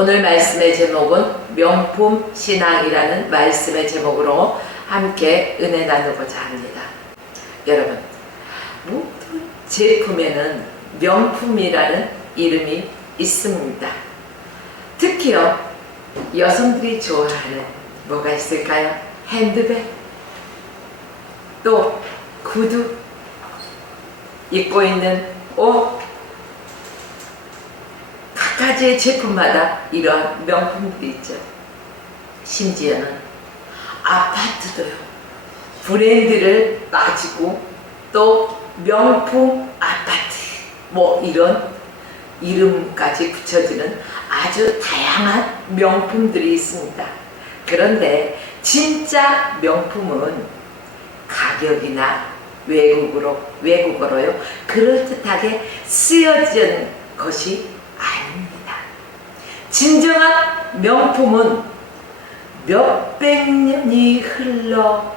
오늘 말씀의 제목은 명품 신앙이라는 말씀의 제목으로 함께 은혜 나누고자 합니다. 여러분, 모든 제품에는 명품이라는 이름이 있습니다. 특히요, 여성들이 좋아하는 뭐가 있을까요? 핸드백, 또 구두, 입고 있는 옷, 각가지의 제품마다 이러한 명품들이 있죠. 심지어는 아파트도요, 브랜드를 따지고 또 명품 아파트 뭐 이런 이름까지 붙여지는 아주 다양한 명품들이 있습니다. 그런데 진짜 명품은 가격이나 외국어로요 그럴듯하게 쓰여진 것이 아닙니다. 진정한 명품은 몇백 년이 흘러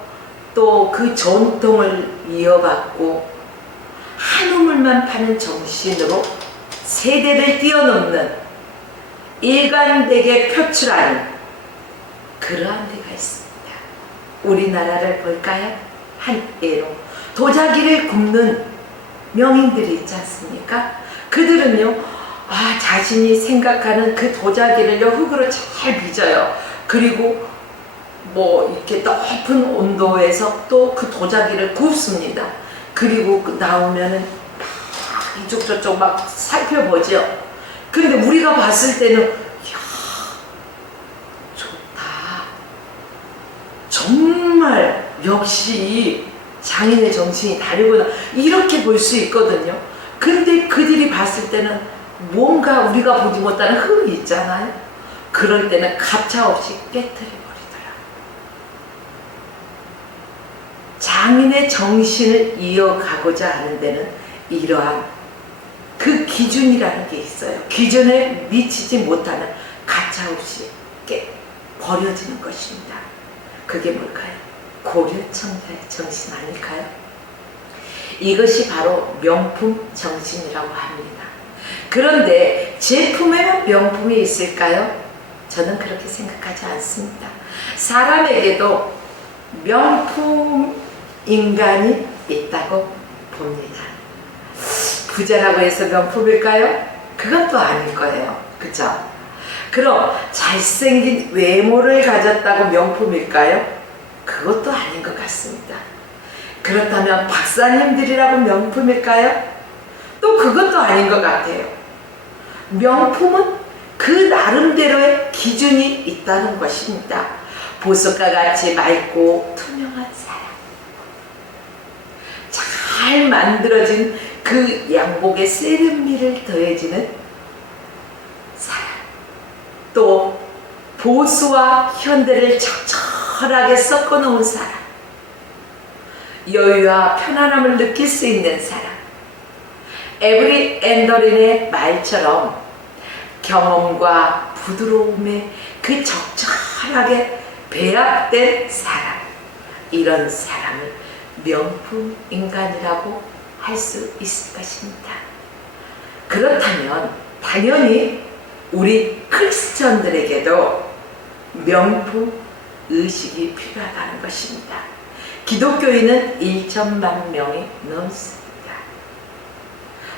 또 그 전통을 이어받고 한우물만 파는 정신으로 세대를 뛰어넘는 일관되게 표출하는 그러한 데가 있습니다. 우리나라를 볼까요? 한 예로 도자기를 굽는 명인들이 있지 않습니까? 그들은요, 자신이 생각하는 그 도자기를요 흙으로 잘 빚어요. 그리고 뭐 이렇게 높은 온도에서 또 그 도자기를 굽습니다. 그리고 나오면은 이쪽 저쪽 막 살펴보죠. 근데 우리가 봤을 때는 이야, 좋다, 정말 역시 장인의 정신이 다르구나, 이렇게 볼 수 있거든요. 근데 그들이 봤을 때는 뭔가 우리가 보지 못하는 흙이 있잖아요. 그럴 때는 가차없이 깨트려 장인의 정신을 이어가고자 하는 데는 이러한 그 기준이라는 게 있어요. 기준에 미치지 못하는 가차없이 버려지는 것입니다. 그게 뭘까요? 고려청자의 정신 아닐까요? 이것이 바로 명품 정신이라고 합니다. 그런데 제품에만 명품이 있을까요? 저는 그렇게 생각하지 않습니다. 사람에게도 명품 인간이 있다고 봅니다. 부자라고 해서 명품일까요? 그건 또 아닐 거예요. 그죠? 그럼 잘생긴 외모를 가졌다고 명품일까요? 그것도 아닌 것 같습니다. 그렇다면 박사님들이라고 명품일까요? 또 그것도 아닌 것 같아요. 명품은 그 나름대로의 기준이 있다는 것입니다. 보석과 같이 맑고 투명한 사람, 잘 만들어진 그 양복에 세련미를 더해지는 사람, 또 보수와 현대를 적절하게 섞어 놓은 사람, 여유와 편안함을 느낄 수 있는 사람, 에브리 앤더린의 말처럼 경험과 부드러움에 그 적절하게 배합된 사람, 이런 사람을 명품 인간이라고 할 수 있을 것입니다. 그렇다면 당연히 우리 크리스천들에게도 명품 의식이 필요하다는 것입니다. 기독교인은 1천만 명이 넘습니다.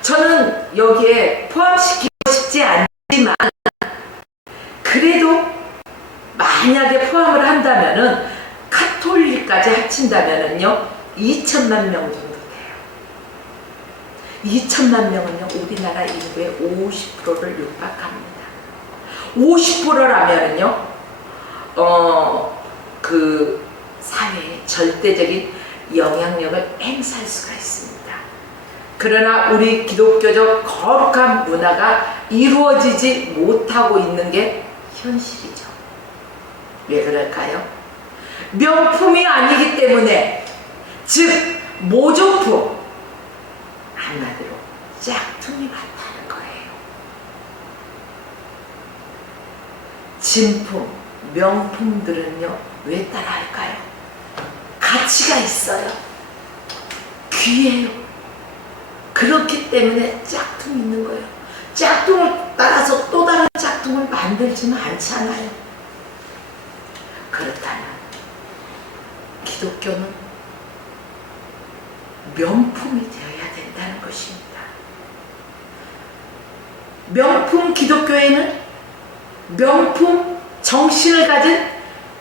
저는 여기에 포함시키고 싶지 않지만 그래도 만약에 포함을 한다면은 카톨릭까지 합친다면은요 2천만 명 정도 돼요. 2천만 명은요 우리나라 인구의 50%를 육박합니다. 50%라면은요 그 사회에 절대적인 영향력을 행사할 수가 있습니다. 그러나 우리 기독교적 거룩한 문화가 이루어지지 못하고 있는 게 현실이죠. 왜 그럴까요? 명품이 아니기 때문에, 즉 모조품, 한마디로 짝퉁이 같다는 거예요. 진품, 명품들은요 왜 따라할까요? 가치가 있어요. 귀해요. 그렇기 때문에 짝퉁이 있는 거예요. 짝퉁을 따라서 또 다른 짝퉁 보통을 만들지는 않잖아요. 그렇다면 기독교는 명품이 되어야 된다는 것입니다. 명품 기독교에는 명품 정신을 가진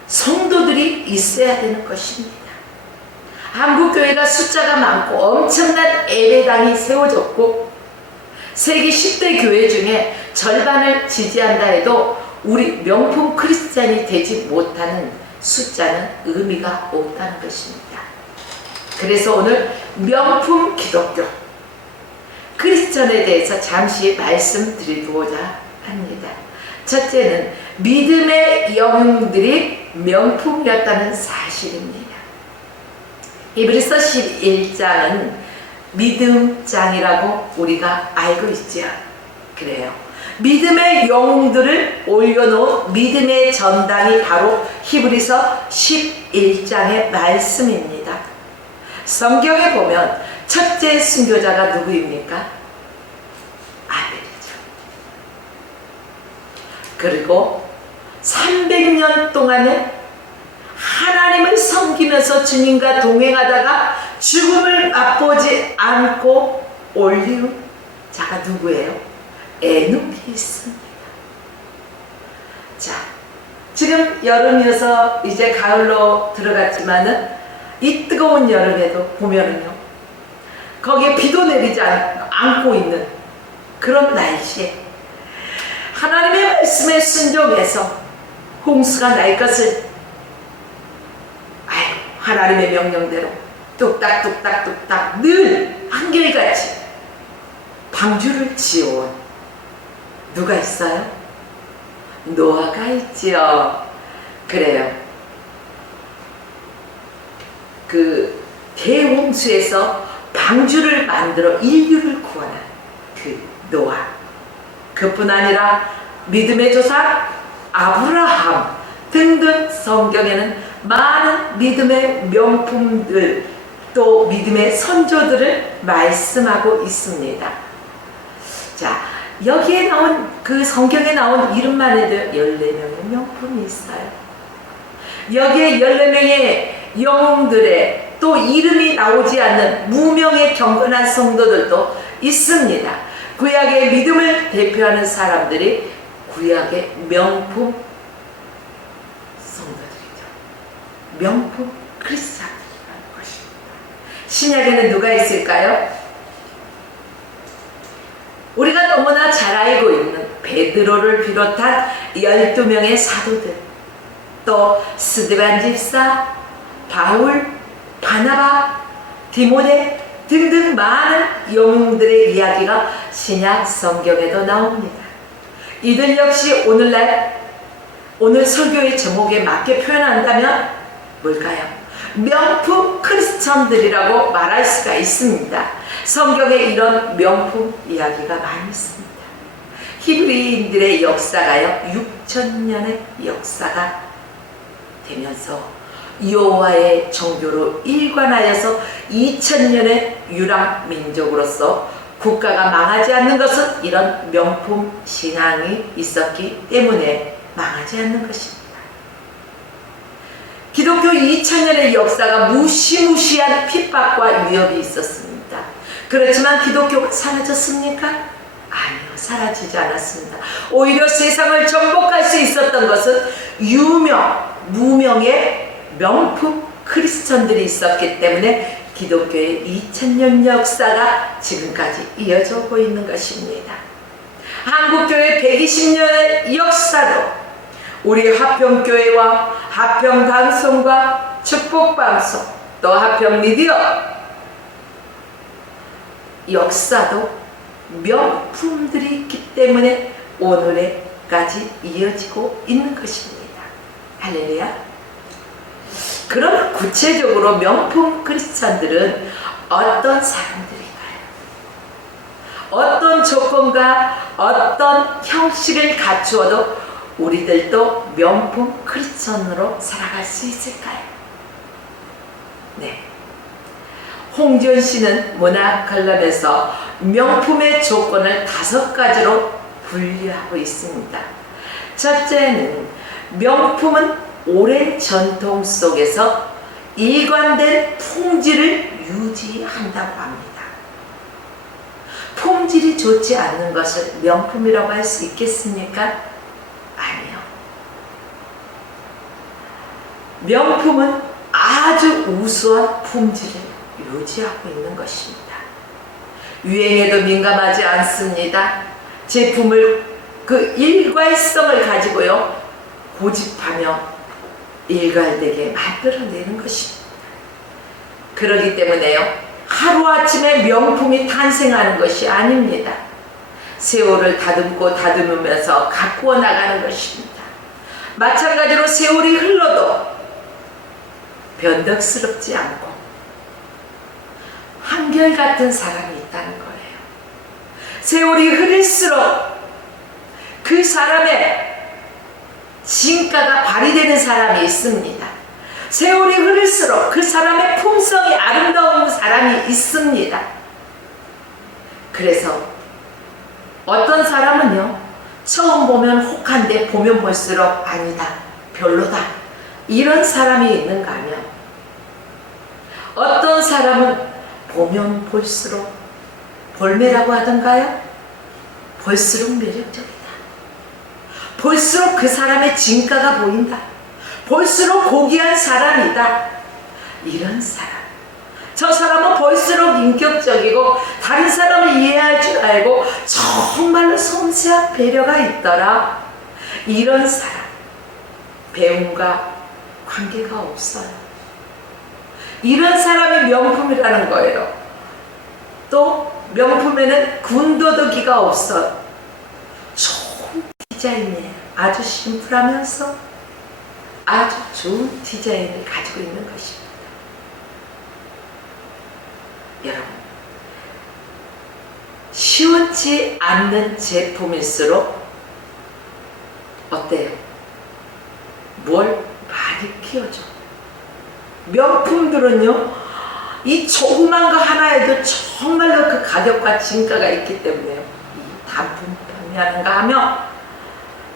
성도들이 있어야 되는 것입니다. 한국교회가 숫자가 많고 엄청난 예배당이 세워졌고 세계 10대 교회 중에 절반을 지지한다 해도 우리 명품 크리스찬이 되지 못하는 숫자는 의미가 없다는 것입니다. 그래서 오늘 명품 기독교 크리스찬에 대해서 잠시 말씀드리고자 합니다. 첫째는 믿음의 영웅들이 명품이었다는 사실입니다. 히브리서 11장은 믿음장이라고 우리가 알고 있죠. 그래요. 믿음의 영웅들을 올려놓은 믿음의 전당이 바로 히브리서 11장의 말씀입니다. 성경에 보면 첫째 순교자가 누구입니까? 아벨이죠. 그리고 300년 동안에 하나님을 섬기면서 주님과 동행하다가 죽음을 맛보지 않고 올리운 자가 누구예요? 에녹이 있습니다. 자, 지금 여름이어서 이제 가을로 들어갔지만은 이 뜨거운 여름에도 보면은요, 거기에 비도 내리지 않고 있는 그런 날씨에 하나님의 말씀에 순종해서 홍수가 날 것을 하나님의 명령대로 뚝딱뚝딱뚝딱 늘 한결같이 방주를 지어온 누가 있어요? 노아가 있지요. 그래요. 그 대홍수에서 방주를 만들어 인류를 구원한 그 노아, 그뿐 아니라 믿음의 조상 아브라함 등등 성경에는 많은 믿음의 명품들, 또 믿음의 선조들을 말씀하고 있습니다. 자, 여기에 나온 그 성경에 나온 이름만 해도 14명의 명품이 있어요. 여기에 14명의 영웅들의 또 이름이 나오지 않는 무명의 경건한 성도들도 있습니다. 구약의 믿음을 대표하는 사람들이 구약의 명품 성도들이죠. 명품 크리스찬이라는 것입니다. 신약에는 누가 있을까요? 우리가 너무나 잘 알고 있는 베드로를 비롯한 12명의 사도들, 또 스데반 집사, 바울, 바나바, 디모데 등등 많은 영웅들의 이야기가 신약 성경에도 나옵니다. 이들 역시 오늘 설교의 제목에 맞게 표현한다면 뭘까요? 명품 크리스천들이라고 말할 수가 있습니다. 성경에 이런 명품 이야기가 많이 있습니다. 히브리인들의 역사가요, 6,000년의 역사가 되면서 여호와의 정교로 일관하여서 2000년의 유랑 민족으로서 국가가 망하지 않는 것은 이런 명품 신앙이 있었기 때문에 망하지 않는 것입니다. 기독교 2000년의 역사가 무시무시한 핍박과 위협이 있었습니다. 그렇지만 기독교가 사라졌습니까? 아니요, 사라지지 않았습니다. 오히려 세상을 정복할 수 있었던 것은 무명의 명품 크리스천들이 있었기 때문에 기독교의 2000년 역사가 지금까지 이어져 오고 있는 것입니다. 한국교회 120년의 역사도 우리 화평교회와 화평방송과 축복방송, 또 화평미디어 역사도 명품들이 있기 때문에 오늘까지 이어지고 있는 것입니다. 할렐루야. 그럼 구체적으로 명품 크리스찬들은 어떤 사람들인가요? 어떤 조건과 어떤 형식을 갖추어도 우리들도 명품 크리스찬으로 살아갈 수 있을까요? 네. 홍지연 씨는 문학 칼럼에서 명품의 조건을 5가지로 분류하고 있습니다. 첫째는 명품은 오랜 전통 속에서 일관된 품질을 유지한다고 합니다. 품질이 좋지 않는 것을 명품이라고 할 수 있겠습니까? 아니요. 명품은 아주 우수한 품질을 유지하고 있는 것입니다. 유행에도 민감하지 않습니다. 제품을 그 일괄성을 가지고요, 고집하며 일괄되게 만들어내는 것입니다. 그렇기 때문에요, 하루아침에 명품이 탄생하는 것이 아닙니다. 세월을 다듬고 다듬으면서 가꾸어 나가는 것입니다. 마찬가지로 세월이 흘러도 변덕스럽지 않고 한결같은 사람이 있다는 거예요. 세월이 흐를수록 그 사람의 진가가 발휘되는 사람이 있습니다. 세월이 흐를수록 그 사람의 품성이 아름다운 사람이 있습니다. 그래서 어떤 사람은요, 처음 보면 혹한데 보면 볼수록 아니다, 별로다, 이런 사람이 있는가 하면, 어떤 사람은 보면 볼수록, 볼매라고 하던가요? 볼수록 매력적이다. 볼수록 그 사람의 진가가 보인다. 볼수록 고귀한 사람이다. 이런 사람. 저 사람은 볼수록 인격적이고 다른 사람을 이해할 줄 알고 정말로 섬세한 배려가 있더라. 이런 사람. 배움과 관계가 없어요. 이런 사람이 명품이라는 거예요. 또 명품에는 군더더기가 없어요. 좋은 디자인이에요. 아주 심플하면서 아주 좋은 디자인을 가지고 있는 것입니다. 여러분, 시원치 않는 제품일수록 어때요? 뭘 많이 키워줘. 명품들은요, 이 조그만 거 하나에도 정말로 그 가격과 진가가 있기 때문에요, 이 단품 판매하는가 하면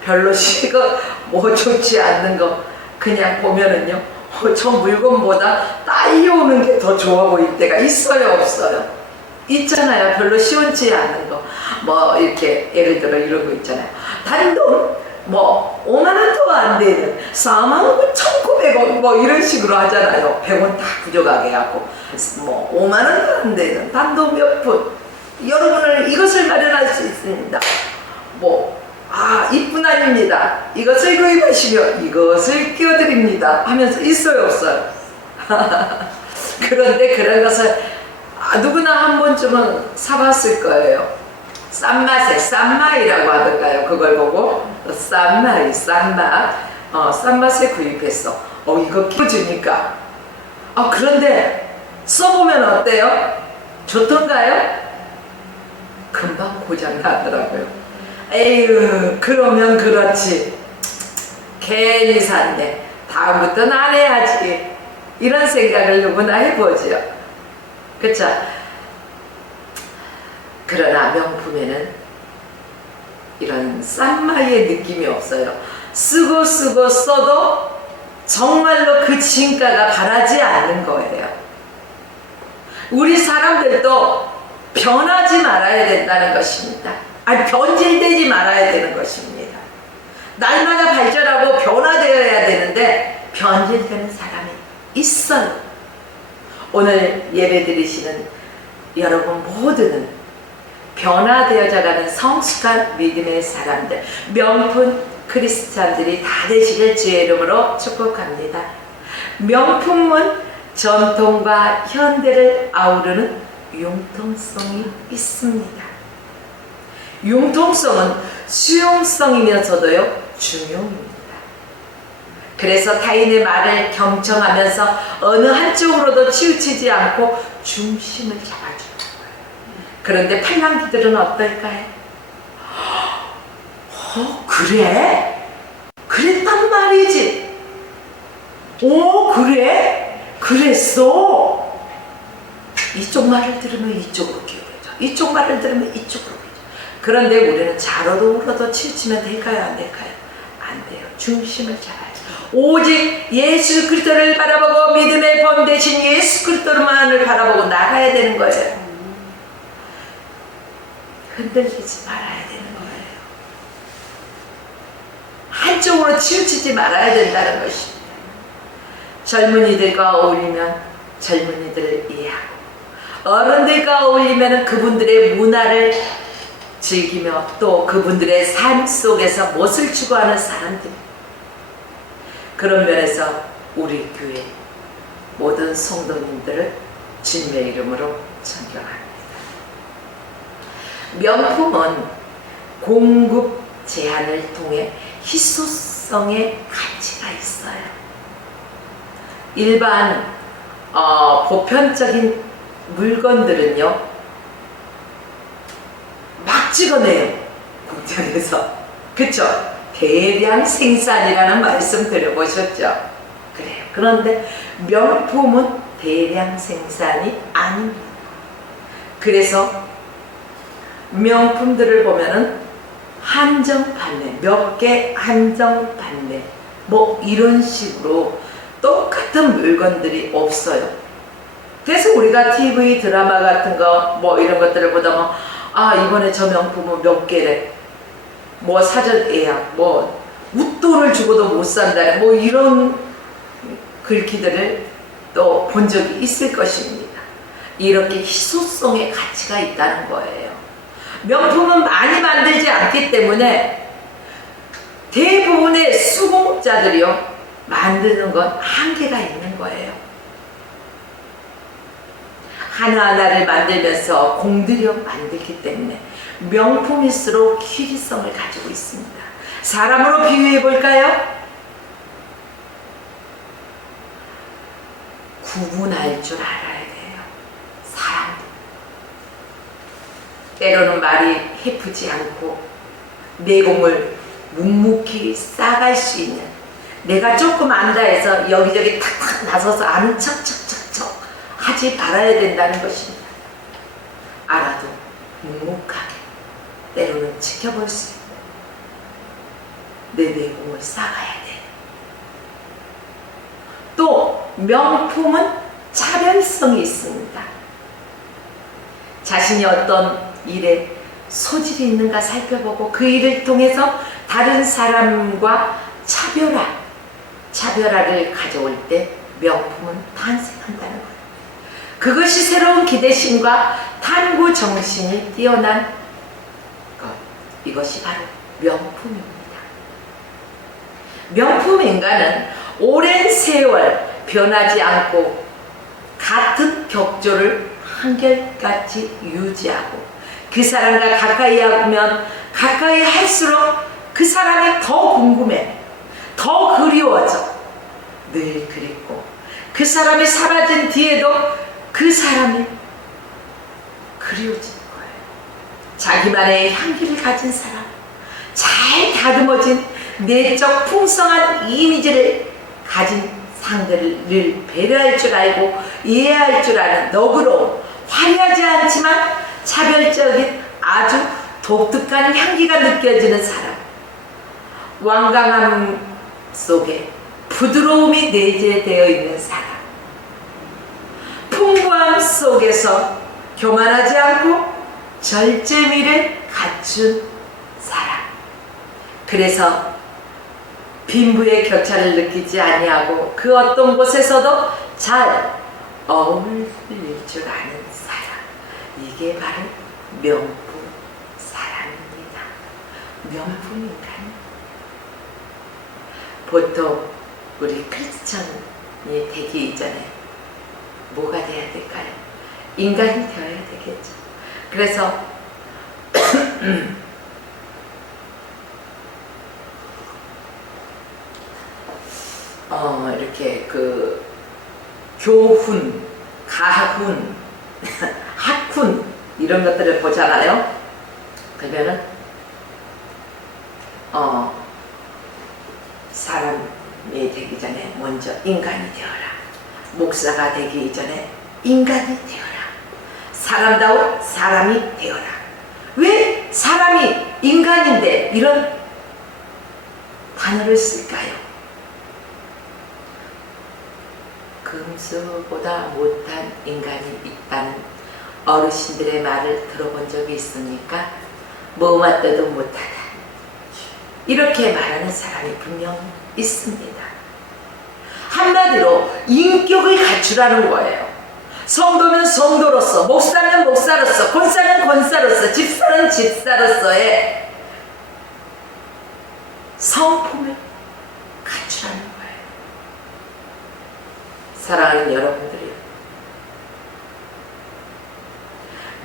별로 시가 뭐 좋지 않는 거 그냥 보면은요, 저 물건보다 딸려오는 게 더 좋아 보일 때가 있어요, 없어요? 있잖아요. 별로 시원치 않은 거. 뭐 이렇게 예를 들어 이런 거 있잖아요. 단돈 뭐 5만원도 안 되는 49,900원 뭐 이런 식으로 하잖아요. 100원 다 부족하게 하고 뭐 5만원도 안 되는 단돈 몇 푼. 여러분을 이것을 마련할 수 있습니다. 뭐 이뿐 아닙니다. 이것을 구입하시며 이것을 끼워드립니다 하면서 있어요, 없어요? 그런데 그런 것을 누구나 한 번쯤은 사봤을 거예요. 싼 맛에 싼마이라고 하던가요? 그걸 보고 싼마이, 싼맛, 싼 맛에 구입했어. 이거 끼워주니까. 그런데 써보면 어때요? 좋던가요? 금방 고장 나더라고요. 에휴, 그러면 그렇지. 괜히 샀네. 다음부터는 안 해야지. 이런 생각을 누구나 해보죠. 그쵸? 그러나 명품에는 이런 싼마이의 느낌이 없어요. 쓰고 써도 정말로 그 진가가 바라지 않는 거예요. 우리 사람들도 변하지 말아야 된다는 것입니다. 변질되지 말아야 되는 것입니다. 날마다 발전하고 변화되어야 되는데 변질되는 사람이 있어요. 오늘 예배 드리시는 여러분 모두는 변화되어져가는 성숙한 믿음의 사람들, 명품 크리스찬들이 다 되시길 주의 이름으로 축복합니다. 명품은 전통과 현대를 아우르는 융통성이 있습니다. 융통성은 수용성이면서도요, 중용입니다. 그래서 타인의 말을 경청하면서 어느 한쪽으로도 치우치지 않고 중심을 잡아주는 거예요. 그런데 팔랑귀들은 어떨까요? 그래? 그랬단 말이지. 그래? 그랬어? 이쪽 말을 들으면 이쪽으로 기울어져. 이쪽 말을 들으면 이쪽으로 기울어져. 그런데 우리는 잘어도 울어도 치우치면 될까요? 안 될까요? 안 돼요. 중심을 잡아야 돼요. 오직 예수 그리스도를 바라보고 믿음의 본 대신 예수 그리스도만을 바라보고 나가야 되는 거예요. 흔들리지 말아야 되는 거예요. 한쪽으로 치우치지 말아야 된다는 것입니다. 젊은이들과 어울리면 젊은이들을 이해하고, 어른들과 어울리면 그분들의 문화를 즐기며 또 그분들의 삶 속에서 멋을 추구하는 사람들. 그런 면에서 우리 교회 모든 성도님들을 주님의 이름으로 존경합니다. 명품은 공급 제한을 통해 희소성의 가치가 있어요. 일반 보편적인 물건들은요, 막 찍어내요, 공장에서. 그쵸? 대량 생산이라는 말씀 들어보셨죠? 그래요. 그런데 명품은 대량 생산이 아닙니다. 그래서 명품들을 보면은 한정 판매, 몇 개 한정 판매, 뭐 이런 식으로 똑같은 물건들이 없어요. 그래서 우리가 TV 드라마 같은 거 뭐 이런 것들을 보다 보면, 아, 이번에 저 명품은 몇 개래, 뭐 사전 예약, 뭐 웃돈을 주고도 못 산다는 뭐 이런 글귀들을 또 본 적이 있을 것입니다. 이렇게 희소성의 가치가 있다는 거예요. 명품은 많이 만들지 않기 때문에 대부분의 수공업자들이요, 만드는 건 한계가 있는 거예요. 하나하나를 만들면서 공들여 만들기 때문에 명품일수록 희귀성을 가지고 있습니다. 사람으로 비유해 볼까요? 구분할 줄 알아야 돼요. 사람들. 때로는 말이 해프지 않고 내공을 묵묵히 쌓아갈 수 있는, 내가 조금 안다 해서 여기저기 탁탁 나서서 아는 척척척척 하지 말아야 된다는 것입니다. 알아도 묵묵하게 때로는 지켜볼 수 있는 내 내공을 쌓아야 돼. 또 명품은 차별성이 있습니다. 자신이 어떤 일에 소질이 있는가 살펴보고 그 일을 통해서 다른 사람과 차별화를 가져올 때 명품은 탄생한다는 거예요. 그것이 새로운 기대심과 탐구 정신이 뛰어난 것, 이것이 바로 명품입니다. 명품 인간은 오랜 세월 변하지 않고 같은 격조를 한결같이 유지하고, 그 사람과 가까이 하면 가까이 할수록 그 사람이 더 궁금해, 더 그리워져. 늘 그립고 그 사람이 사라진 뒤에도 그 사람이 그리워지는 거예요. 자기만의 향기를 가진 사람, 잘 다듬어진 내적 풍성한 이미지를 가진 상대를 늘 배려할 줄 알고 이해할 줄 아는 너그러운, 화려하지 않지만 차별적인 아주 독특한 향기가 느껴지는 사람, 완강함 속에 부드러움이 내재되어 있는 사람, 풍부함 속에서 교만하지 않고 절제미를 갖춘 사람. 그래서 빈부의 격차를 느끼지 아니하고 그 어떤 곳에서도 잘 어울릴 줄 아는 사람, 이게 바로 명품 사람입니다. 명품 인간. 보통 우리 크리스천이 되기 이전에 뭐가 돼야 될까요? 인간이 되어야 되겠죠. 그래서 이렇게 그 교훈, 가훈, 학훈 이런 것들을 보잖아요. 그러면은 사람이 되기 전에 먼저 인간이 되어라. 목사가 되기 이전에 인간이 되어라. 사람다운 사람이 되어라. 왜 사람이 인간인데 이런 단어를 쓸까요? 금수보다 못한 인간이 있다는 어르신들의 말을 들어본 적이 있습니까? 뭐만 떠도 못하다. 이렇게 말하는 사람이 분명 있습니다. 한마디로 인격을 갖추라는 거예요. 성도면 성도로서, 목사면 목사로서, 권사는 권사로서, 집사는 집사로서의 성품을 갖추라는 거예요. 사랑하는 여러분들이요,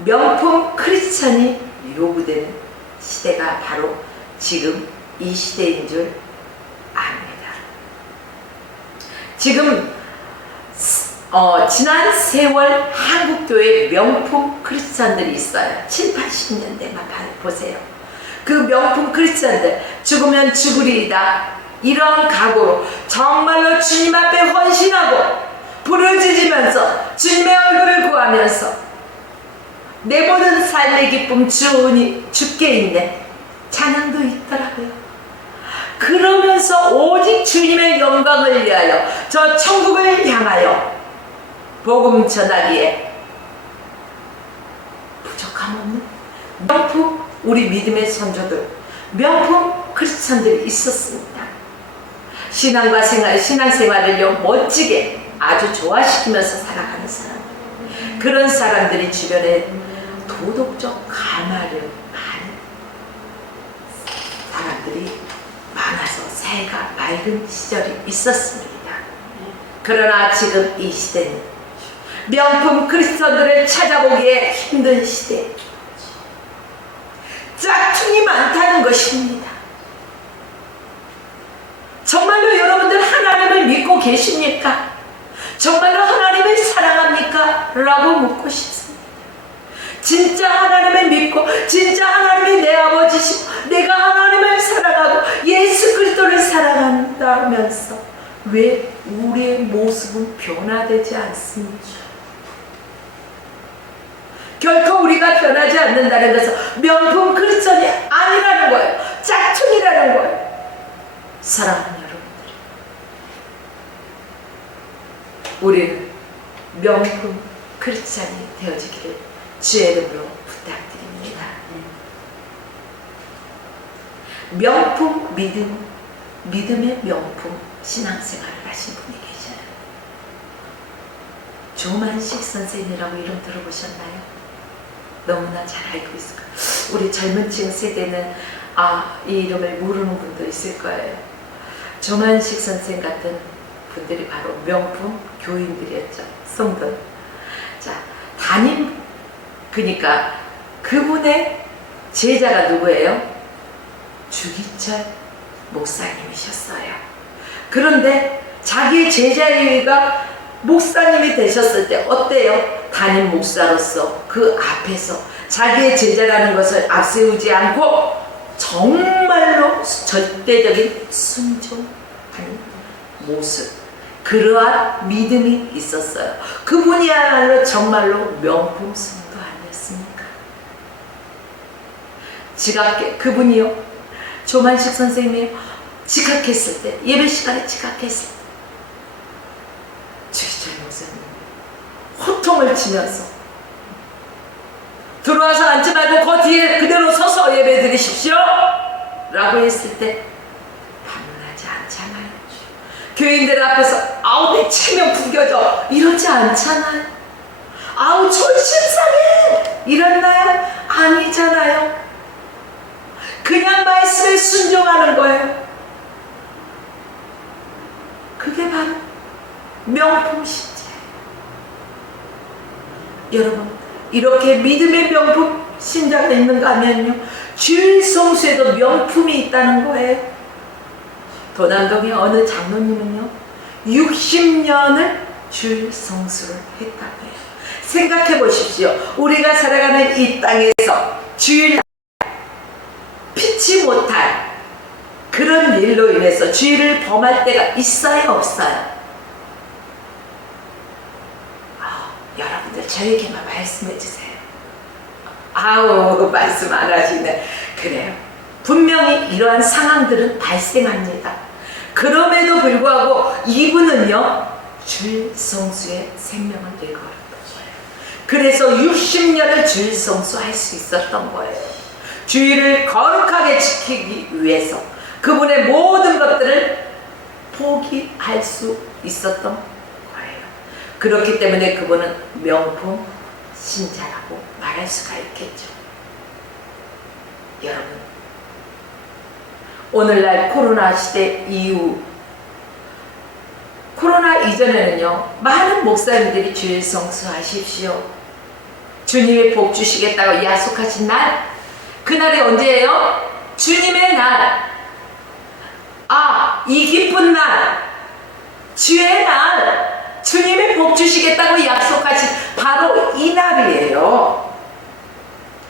명품 크리스찬이 요구되는 시대가 바로 지금 이 시대인 줄 압니다. 지금 지난 세월 한국교회 명품 크리스찬들이 있어요. 7, 80년대만 보세요. 그 명품 크리스찬들, 죽으면 죽으리이다, 이런 각오로 정말로 주님 앞에 헌신하고 부르짖으면서 주님의 얼굴을 구하면서 내 모든 삶의 기쁨 주께 있네, 찬양도 있더라고요. 그러면서 오직 주님의 영광을 위하여 저 천국을 향하여 복음 전하기에 부족함 없는 명품, 우리 믿음의 선조들, 명품 크리스찬들이 있었습니다. 신앙생활을 멋지게 아주 좋아시키면서 살아가는 사람, 그런 사람들이 주변에 도덕적 가마를 하는 사람들이 많아서 새가 맑은 시절이 있었습니다. 그러나 지금 이 시대는 명품 크리스천들을 찾아보기에 힘든 시대, 짝퉁이 많다는 것입니다. 정말로 여러분들 하나님을 믿고 계십니까? 정말로 하나님을 사랑합니까? 라고 묻고 싶습니다. 진짜 하나님을 믿고 진짜 하나님이 내 아버지시고 내가 하나님을 사랑하고 예수 그리스도를 사랑한다면서 왜 우리의 모습은 변화되지 않습니까? 결코 우리가 변하지 않는다는 것은 명품 크리스천이 아니라는 거예요. 짝퉁이라는 거예요. 사랑하는 여러분들, 우리는 명품 크리스천이 되어지기를 주의 이름으로 부탁드립니다. 명품 믿음의 명품 신앙생활을 하신 분이 계셔요. 조만식 선생님이라고 이름 들어보셨나요? 너무나 잘 알고 있을 거예요. 우리 젊은 층 세대는 이 이름을 모르는 분도 있을 거예요. 조만식 선생 같은 분들이 바로 명품 교인들이었죠. 성도. 자, 그러니까 그분의 제자가 누구예요? 주기철 목사님이셨어요. 그런데 자기의 제자가 목사님이 되셨을 때 어때요? 담임 목사로서 그 앞에서 자기의 제자라는 것을 앞세우지 않고 정말로 절대적인 순종하는 모습, 그러한 믿음이 있었어요. 그분이야말로 정말로 명품 성도 아니었습니까? 그분이요, 조만식 선생님이 지각했을 때, 예배 시간에 지각했을 때 주기철 목사님 호통을 치면서 들어와서 앉지 말고 그 뒤에 그대로 서서 예배 드리십시오 라고 했을 때 반문하지 않잖아요. 교인들 앞에서 내 체면 구겨져 이러지 않잖아요. 철심상해 이랬나요? 아니잖아요. 그냥 말씀에 순종하는 거예요. 그게 바로 명품 신자예요. 여러분, 이렇게 믿음의 명품 신자가 있는가 하면요, 주일 성수에도 명품이 있다는 거예요. 도남동의 어느 장로님은요 60년을 주일 성수를 했다고 해요. 생각해 보십시오. 우리가 살아가는 이 땅에서 주일 피치 못할 그런 일로 인해서 주일을 범할 때가 있어요, 없어요? 여러분들 저에게만 말씀해 주세요. 말씀 안 하시네. 그래요. 분명히 이러한 상황들은 발생합니다. 그럼에도 불구하고 이분은요, 주일 성수의 생명을 내걸었던 거예요. 그래서 60년을 주일 성수할 수 있었던 거예요. 주일을 거룩하게 지키기 위해서 그분의 모든 것들을 포기할 수 있었던 거예요. 그렇기 때문에 그분은 명품 신자라고 말할 수가 있겠죠. 여러분, 오늘날 코로나 시대 이후, 코로나 이전에는요, 많은 목사님들이 주일 성수하십시오, 주님이 복 주시겠다고 약속하신 날, 그날이 언제예요? 주님의 날. 아, 이 기쁜 날, 주의 날, 주님이 복 주시겠다고 약속하신 바로 이 날이에요.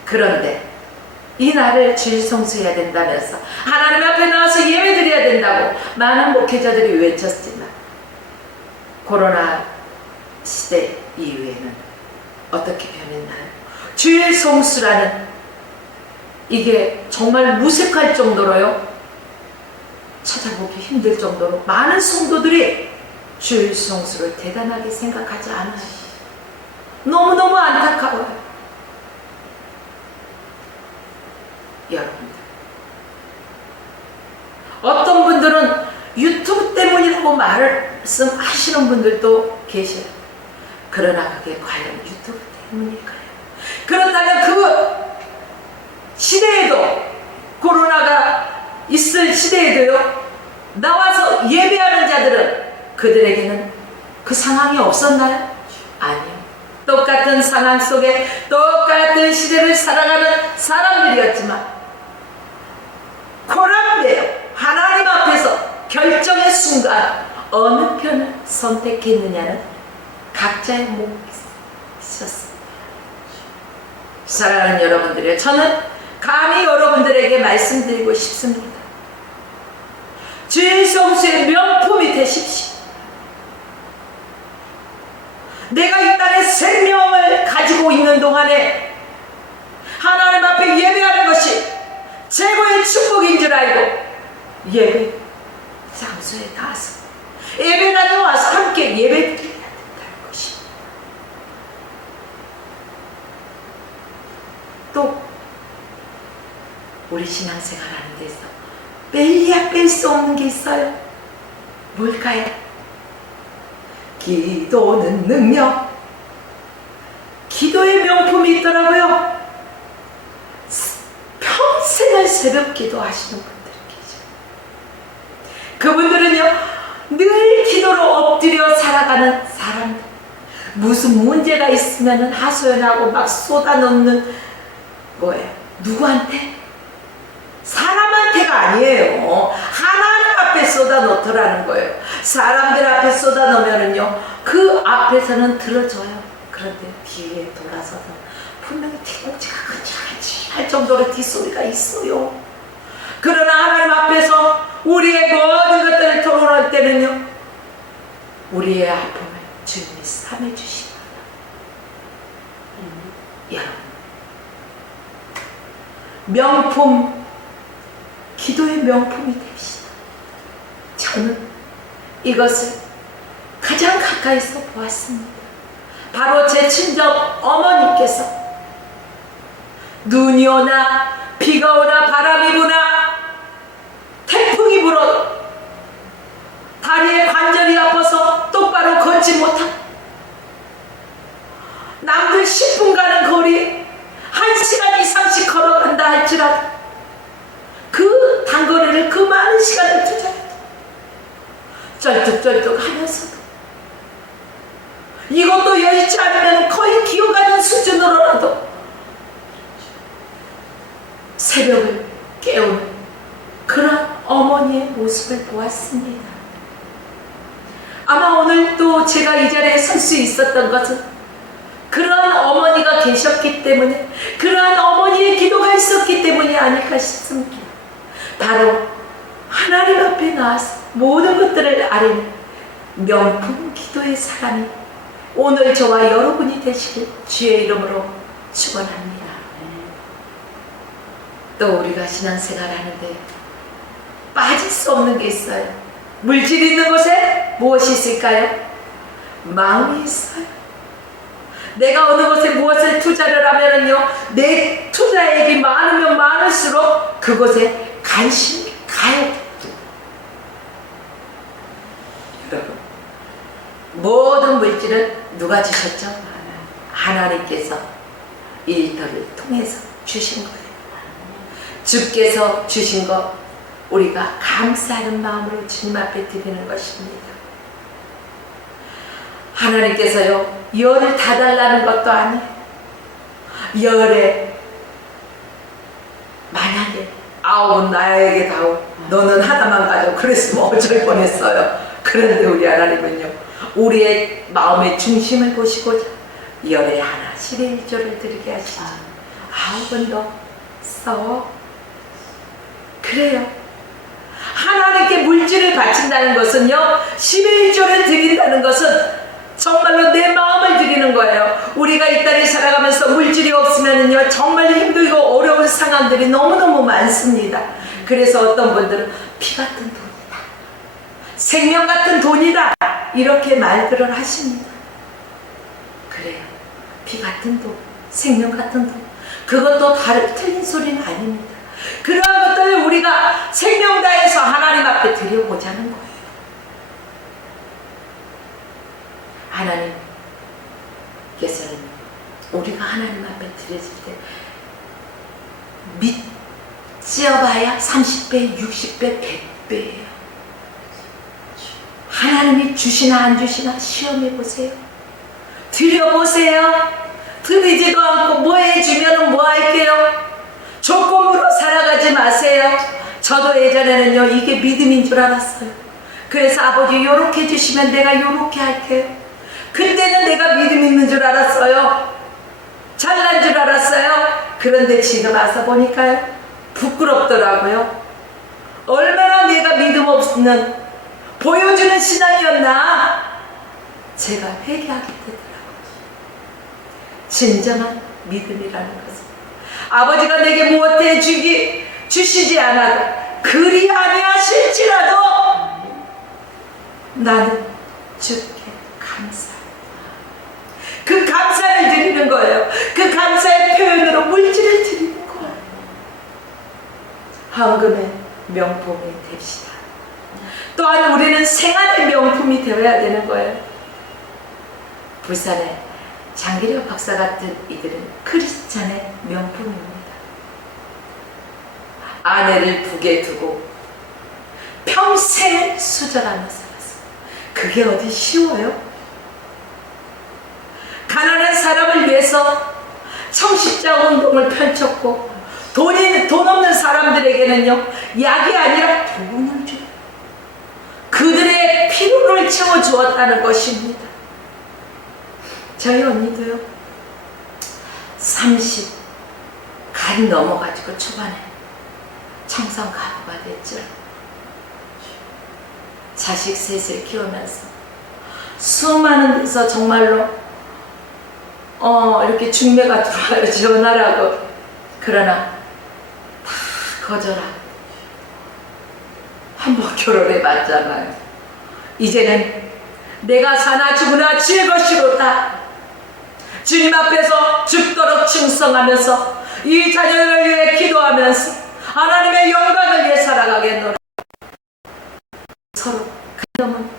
그런데 이 날을 주일 성수해야 된다면서 하나님 앞에 나와서 예배드려야 된다고 많은 목회자들이 외쳤지만, 코로나 시대 이후에는 어떻게 변했나요? 주일 성수라는 이게 정말 무색할 정도로요, 찾아보기 힘들 정도로 많은 성도들이 주일 성수를 대단하게 생각하지 않아요. 너무너무 안타까워요. 여러분들, 어떤 분들은 유튜브 때문이라고 말씀하시는 분들도 계셔요. 그러나 그게 과연 유튜브 때문일까요? 그렇다면 그 시대에도, 코로나가 있을 시대에도요, 나와서 예배하는 자들은 그들에게는 그 상황이 없었나요? 아니요. 똑같은 상황 속에 똑같은 시대를 살아가는 사람들이었지만, 코로나인데요, 하나님 앞에서 결정의 순간 어느 편을 선택했느냐는 각자의 몫이 있었습니다. 사랑하는 여러분들이요, 저는 감히 여러분들에게 말씀드리고 싶습니다. 주일 성수의 명품이 되십시오. 내가 이 땅에 생명을 가지고 있는 동안에 하나님 앞에 예배하는 것이 최고의 축복인 줄 알고 예배 장소에 가서 예배당에 와서 함께 예배드려야 된다는 것입니다. 또 우리 신앙생활하는 데서 뺄래야 뺄 수 없는 게 있어요. 뭘까요? 기도는 능력. 기도의 명품이 있더라고요. 평생을 새벽 기도하시는 분들 계셔요. 그분들은요, 늘 기도로 엎드려 살아가는 사람들. 무슨 문제가 있으면 하소연하고 막 쏟아놓는 거예요. 누구한테? 사람한테가 아니에요. 하나님 앞에 쏟아놓더라는 거예요. 사람들 앞에 쏟아놓으면은요, 그 앞에서는 들어줘요. 그런데 뒤에 돌아서서 분명히 뒷꼭지가 근질근질 할 정도로 뒷소리가 있어요. 그러나 하나님 앞에서 우리의 모든 것들을 토론할 때는요, 우리의 아픔을 주님이 삼해주십니다. 여러분, 명품, 기도의 명품이 됩시다. 저는 이것을 가장 가까이서 보았습니다. 바로 제 친정 어머니께서 눈이 오나 비가 오나 바람이 부나 태풍이 불어도 다리에 관절이 아파서 똑바로 걷지 못하고 남들 10분 가는 거리 1시간 이상씩 걸어간다 할지라도 그 단거리를 그 많은 시간을 투자해도 쩔뚝쩔뚝 하면서도 이것도 여의치 않으면 거의 기어가는 수준으로라도 새벽을 깨우는 그런 어머니의 모습을 보았습니다. 아마 오늘 또 제가 이 자리에 설 수 있었던 것은 그러한 어머니가 계셨기 때문에, 그러한 어머니의 기도가 있었기 때문이 아닐까 싶습니다. 바로 하나님 앞에 나와서 모든 것들을 아뢰는 명품 기도의 사람이 오늘 저와 여러분이 되시길 주의 이름으로 축원합니다. 또 우리가 신앙생활 하는데 빠질 수 없는 게 있어요. 물질이 있는 곳에 무엇이 있을까요? 마음이 있어요. 내가 어느 곳에 무엇을 투자를 하면은요, 내 투자액이 많으면 많을수록 그곳에 관심이 가요. 여러분, 모든 물질은 누가 주셨죠? 하나님께서 일터를 통해서 주신 거예요. 주께서 주신 것 우리가 감사하는 마음으로 주님 앞에 드리는 것입니다. 하나님께서요, 열을 다 달라는 것도 아니에요. 열에 만약에 9은 나에게 다오, 너는 하나만 가져, 그랬으면 어쩔 뻔했어요. 그런데 우리 하나님은요, 우리의 마음의 중심을 보시고자 열에 하나 11조를 드리게 하시죠. 9은 더 써. 그래요. 하나님께 물질을 바친다는 것은요, 11조를 드린다는 것은 정말로 내 마음을 드리는 거예요. 우리가 이 땅에 살아가면서 물질이 없으면요, 정말 힘들고 어려운 상황들이 너무너무 많습니다. 그래서 어떤 분들은 피 같은 돈이다, 생명 같은 돈이다, 이렇게 말들을 하십니다. 그래요. 피 같은 돈, 생명 같은 돈, 그것도 틀린 소리는 아닙니다. 그러한 것들을 우리가 생명 다해서 하나님 앞에 드려보자는 거예요. 하나님께서는 우리가 하나님 앞에 드렸을 때 믿지어봐야 30배, 60배, 100배예요. 하나님이 주시나 안 주시나 시험해보세요. 드려보세요. 드리지도 않고 뭐 해주면 뭐 할게요? 조건부로 살아가지 마세요. 저도 예전에는요, 이게 믿음인 줄 알았어요. 그래서 아버지 요렇게 해주시면 내가 요렇게 할게요. 그때는 내가 믿음 있는 줄 알았어요. 잘난 줄 알았어요. 그런데 지금 와서 보니까요, 부끄럽더라고요. 얼마나 내가 믿음 없는 보여주는 신앙이었나, 제가 회개하게 되더라고요. 진정한 믿음이라는 것은 아버지가 내게 무엇 주시지 않아도 그리 아니하실지라도 나는 주께 감사합니다. 그 감사를 드리는 거예요. 그 감사의 표현으로 물질을 드리는 거예요. 헌금의 명품이 됩시다. 또한 우리는 생활의 명품이 되어야 되는 거예요. 부산의 장기려 박사 같은 이들은 크리스찬의 명품입니다. 아내를 북에 두고 평생 수절하며 살았어요. 그게 어디 쉬워요? 가난한 사람을 위해서 청십자 운동을 펼쳤고, 돈 없는 사람들에게는요, 약이 아니라 돈을 줘요. 그들의 필요를 채워주었다는 것입니다. 저희 언니도요, 30 간 넘어가지고 초반에 청산 가부가 됐죠. 자식 셋을 키우면서 수많은 데서 정말로 이렇게 중매가 들어와요. 전화라고. 그러나 다 거절하고 한번 결혼해 봤잖아요. 이제는 내가 사나 죽으나 주의 것이로다. 주님 앞에서 죽도록 충성하면서 이 자녀를 위해 기도하면서 하나님의 영광을 위해 살아가겠노라. 서로 그놈은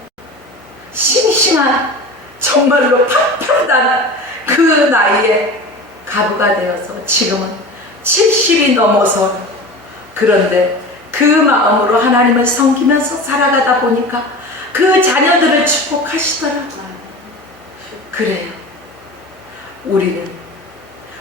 싱싱한, 정말로 팍팍한 그 나이에 가부가 되어서 지금은 70이 넘어서, 그런데 그 마음으로 하나님을 섬기면서 살아가다 보니까 그 자녀들을 축복하시더라고요. 그래요. 우리는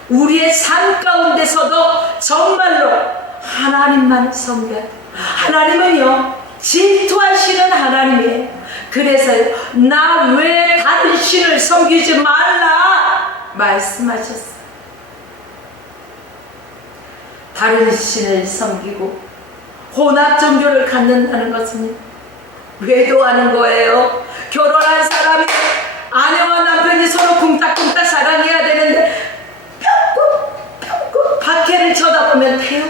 우리의 삶 가운데서도 정말로 하나님만 섬겨야 돼요. 하나님은요, 질투하시는 하나님이에요. 그래서 나 왜 다른 신을 섬기지 말라 말씀하셨어요. 다른 신을 섬기고 혼합 종교를 갖는다는 것은 외도하는 거예요. 결혼한 사람이 아내와 남편이 서로 쿵딱쿵딱 사랑해야 되는데 평국 박해를 쳐다보면 돼요?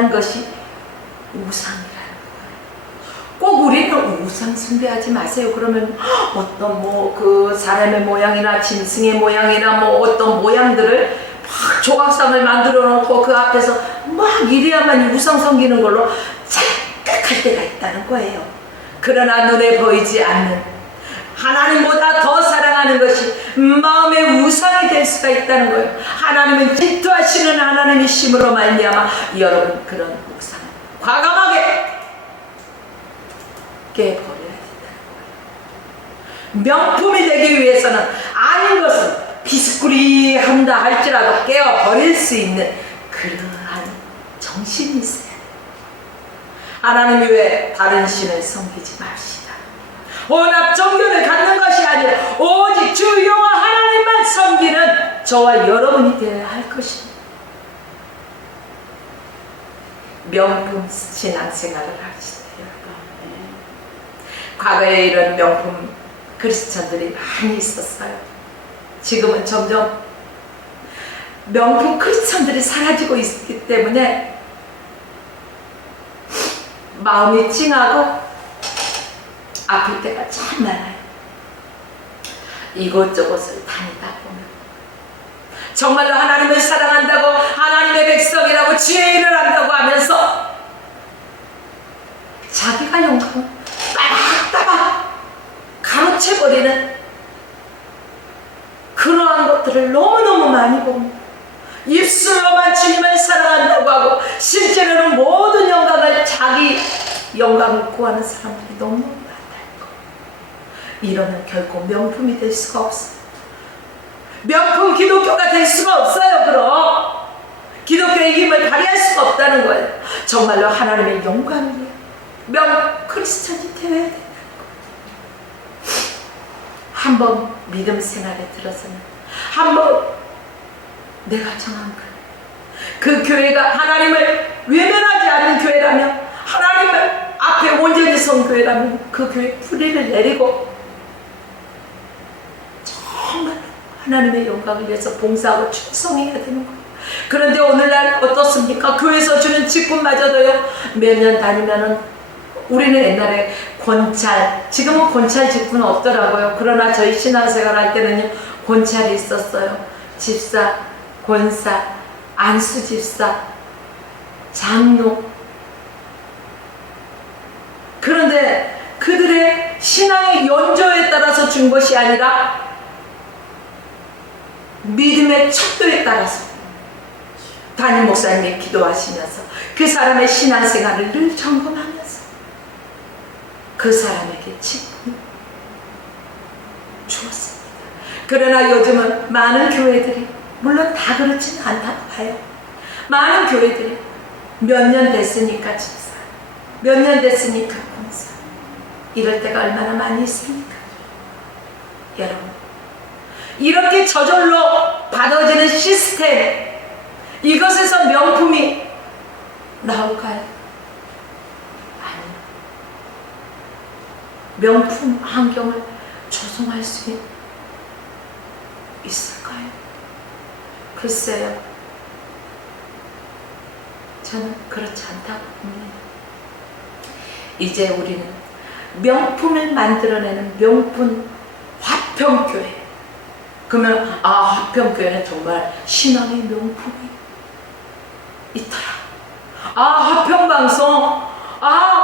숭배하는 것이 우상이라는 거예요. 꼭 우리는 우상 숭배하지 마세요. 그러면 어떤 그 사람의 모양이나 짐승의 모양이나 어떤 모양들을 막 조각상을 만들어 놓고 그 앞에서 막 이래야만 우상 섬기는 걸로 착각할 때가 있다는 거예요. 그러나 눈에 보이지 않는 하나님보다 더 사랑하는 것이 마음의 우상이 될 수가 있다는 거예요. 하나님은 질투하시는 하나님이심으로 말미암아 여러분 그런 우상을 과감하게 깨버려야 된다는 거예요. 명품이 되기 위해서는 아닌 것은 비스꾸리한다 할지라도 깨어버릴 수 있는 그러한 정신이 있어야 돼요. 하나님 외에 다른 신을 섬기지 맙시다. 혼합 종교를 갖는 것이 아니라 오직 주 여호와 하나님만 섬기는 저와 여러분이 되어야 할 것입니다. 명품 신앙생활을 하시다 여러분. 과거에 이런 명품 크리스천들이 많이 있었어요. 지금은 점점 명품 크리스천들이 사라지고 있기 때문에 마음이 찡하고 아플 때가 참 많아요. 이곳저곳을 다니다 보면 정말로 하나님을 사랑한다고 하나님의 백성이라고 주의 일을 한다고 하면서 자기가 영광을 따박따박 가로채버리는 그러한 것들을 너무너무 많이 봅니다. 입술로만 주님을 사랑한다고 하고 실제로는 모든 영광을 자기 영광을 구하는 사람들이 너무 많다는 거. 이러면 결코 명품이 될 수가 없어요. 명품 기독교가 될 수가 없어요. 그럼 기독교의 힘을 발휘할 수가 없다는 거예요. 정말로 하나님의 영광을 위해 크리스찬이 되어야 된다는 거예요. 한번 믿음 생활에 들어서는 한번 내가 정한 그 교회가 하나님을 외면하지 않는 교회라면, 하나님을 앞에 온전히 선 교회라면 그 교회 뿌리를 내리고 정말 하나님의 영광을 위해서 봉사하고 충성해야 되는 거예요. 그런데 오늘날 어떻습니까? 교회에서 주는 직분마저도요, 몇 년 다니면은, 우리는 옛날에 권찰, 지금은 권찰 직분은 없더라고요. 그러나 저희 신앙생활 할 때는요, 권찰이 있었어요. 집사, 권사, 안수집사, 장로. 그런데 그들의 신앙의 연조에 따라서 준 것이 아니라 믿음의 척도에 따라서 담임 목사님이 기도하시면서 그 사람의 신앙생활을 늘 점검하면서 그 사람에게 직분을 주었습니다. 그러나 요즘은 많은 교회들이, 물론 다 그렇지는 않다고 봐요. 많은 교회들이 몇 년 됐으니까 집사, 몇 년 됐으니까 권사, 이럴 때가 얼마나 많이 있습니까? 여러분, 이렇게 저절로 받아지는 시스템, 이것에서 명품이 나올까요? 아니요. 명품 환경을 조성할 수 있을까요? 글쎄요. 저는 그렇지 않다고 봅니다. 이제 우리는 명품을 만들어내는 명품 화평교회. 그러면 화평교회는 정말 신앙의 명품이 있더라. 화평방송,